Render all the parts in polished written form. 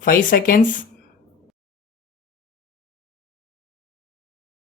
5 seconds.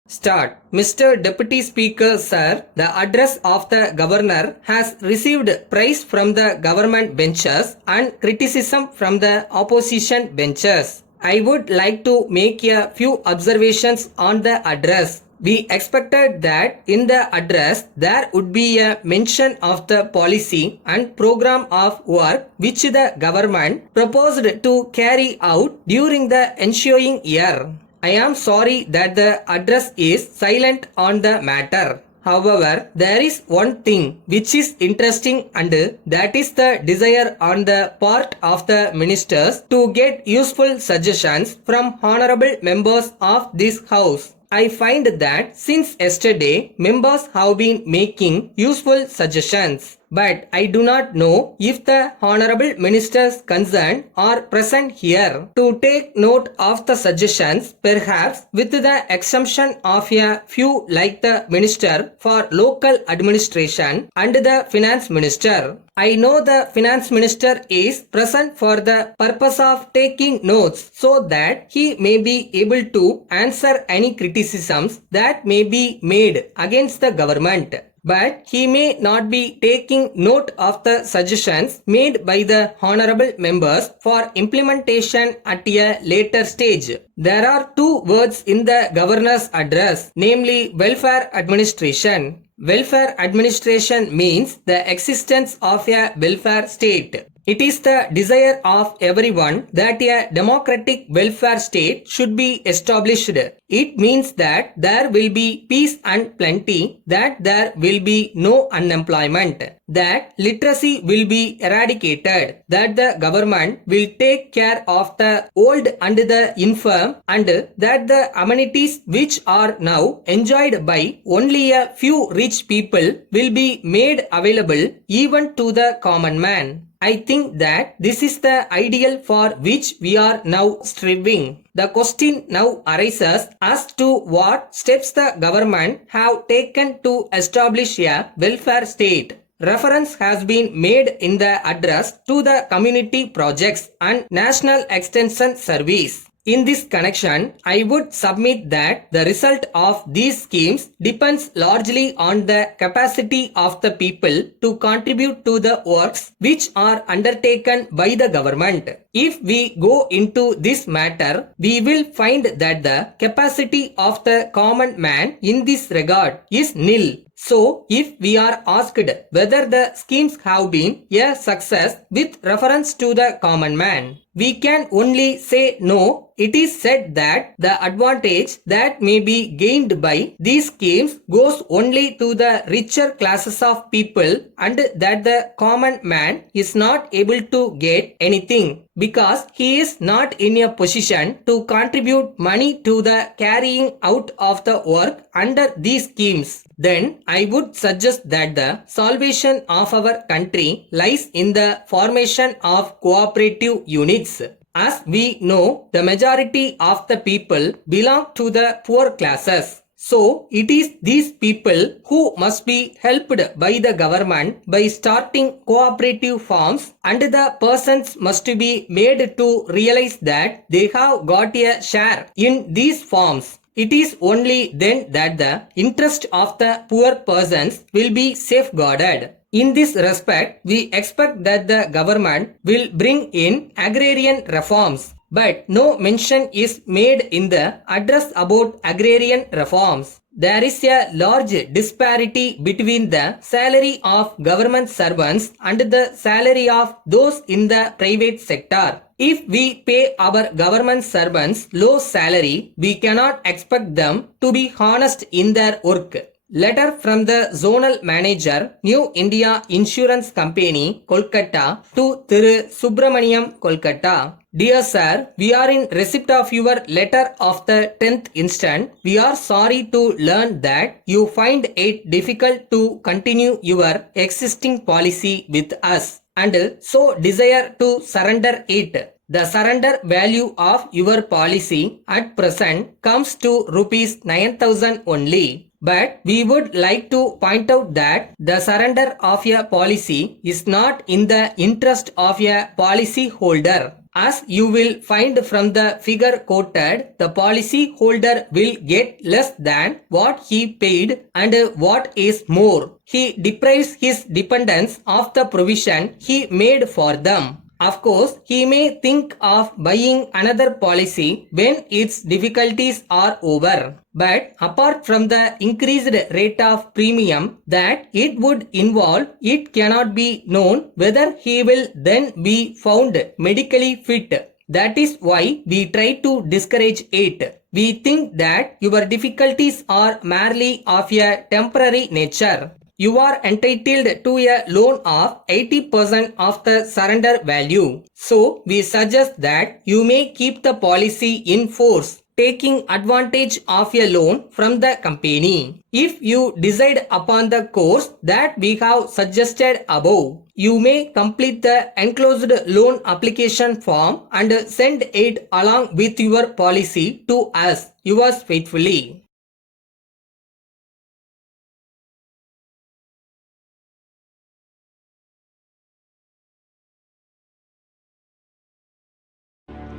Start. Mr. Deputy Speaker, sir, the address of the governor has received praise from the government benches and criticism from the opposition benches. I would like to make a few observations on the address. We expected that in the address there would be a mention of the policy and program of work which the government proposed to carry out during the ensuing year. I am sorry that the address is silent on the matter. However, there is one thing which is interesting, and that is the desire on the part of the ministers to get useful suggestions from honorable members of this house. I find that since yesterday, members have been making useful suggestions. But I do not know if the honorable ministers concerned are present here to take note of the suggestions, perhaps with the exemption of a few like the Minister for Local Administration and the Finance Minister. I know the Finance Minister is present for the purpose of taking notes so that he may be able to answer any criticisms that may be made against the government. But he may not be taking note of the suggestions made by the honorable members for implementation at a later stage. There are two words in the governor's address, namely welfare administration. Welfare administration means the existence of a welfare state. It is the desire of everyone that a democratic welfare state should be established. It means that there will be peace and plenty, that there will be no unemployment, that literacy will be eradicated, that the government will take care of the old and the infirm, and that the amenities which are now enjoyed by only a few rich people will be made available even to the common man. I think that this is the ideal for which we are now striving. The question now arises as to what steps the government have taken to establish a welfare state. Reference has been made in the address to the community projects and National Extension Service. In this connection, I would submit that the result of these schemes depends largely on the capacity of the people to contribute to the works which are undertaken by the government. If we go into this matter, we will find that the capacity of the common man in this regard is nil. So, if we are asked whether the schemes have been a success with reference to the common man, we can only say no. It is said that the advantage that may be gained by these schemes goes only to the richer classes of people, and that the common man is not able to get anything because he is not in a position to contribute money to the carrying out of the work under these schemes. Then I would suggest that the salvation of our country lies in the formation of cooperative units. As we know, the majority of the people belong to the poor classes. So, it is these people who must be helped by the government by starting cooperative farms, and the persons must be made to realize that they have got a share in these farms. It is only then that the interest of the poor persons will be safeguarded. In this respect, we expect that the government will bring in agrarian reforms, but no mention is made in the address about agrarian reforms. There is a large disparity between the salary of government servants and the salary of those in the private sector. If we pay our government servants low salary, we cannot expect them to be honest in their work. Letter from the Zonal Manager, New India Insurance Company, Kolkata to Thiru Subramaniam, Kolkata. Dear Sir, we are in receipt of your letter of the 10th instant. We are sorry to learn that you find it difficult to continue your existing policy with us and so desire to surrender it. The surrender value of your policy at present comes to rupees 9,000 only. But we would like to point out that the surrender of a policy is not in the interest of a policy holder. As you will find from the figure quoted, the policy holder will get less than what he paid, and what is more, he deprives his dependents of the provision he made for them. Of course, he may think of buying another policy when its difficulties are over. But apart from the increased rate of premium that it would involve, it cannot be known whether he will then be found medically fit. That is why we try to discourage it. We think that your difficulties are merely of a temporary nature. You are entitled to a loan of 80% of the surrender value. So, we suggest that you may keep the policy in force, taking advantage of a loan from the company. If you decide upon the course that we have suggested above, you may complete the enclosed loan application form and send it along with your policy to us. Yours faithfully.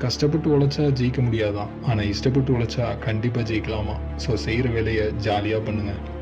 கஷ்டப்பட்டு உழைச்சா ஜெயிக்க முடியாதான், ஆனால் இஷ்டப்பட்டு உழைச்சா கண்டிப்பாக ஜெயிக்கலாமா. So செய்கிற வேலையை ஜாலியாக பண்ணுங்கள்.